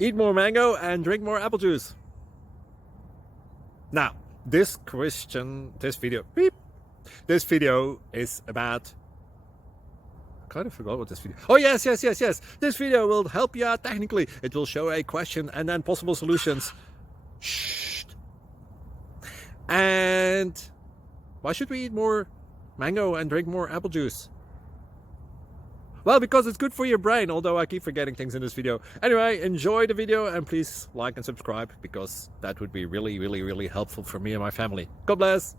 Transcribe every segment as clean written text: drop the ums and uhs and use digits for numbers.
Eat more mango and drink more apple juice. Now, this video is about... I kind of forgot what this video... Oh, yes. This video will help you out technically. It will show a question and then possible solutions. Shh. And why should we eat more mango and drink more apple juice? Well, because it's good for your brain, although I keep forgetting things in this video. Anyway, enjoy the video and please like and subscribe, because that would be really helpful for me and my family. God bless!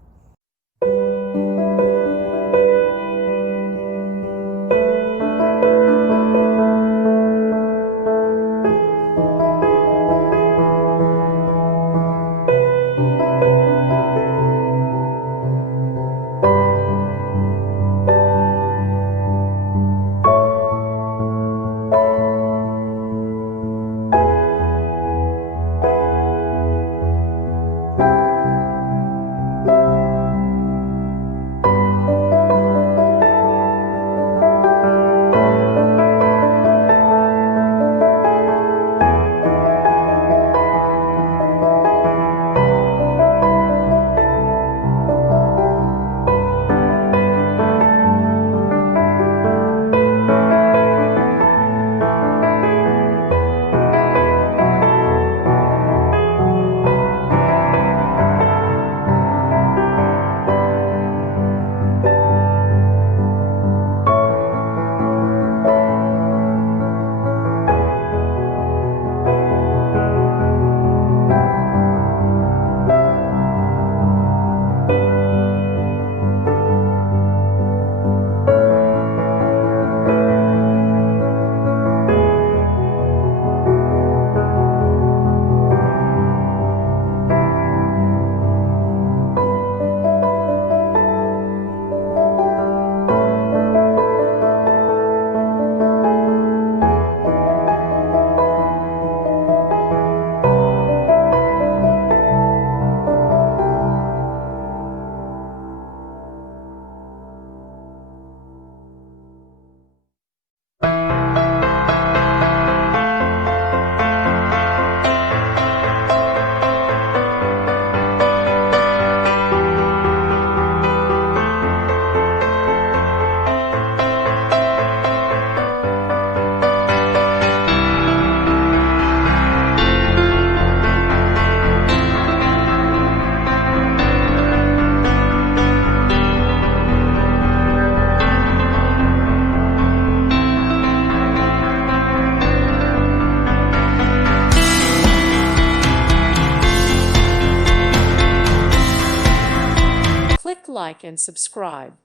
Like and subscribe.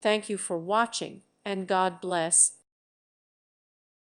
Thank you for watching, and God bless.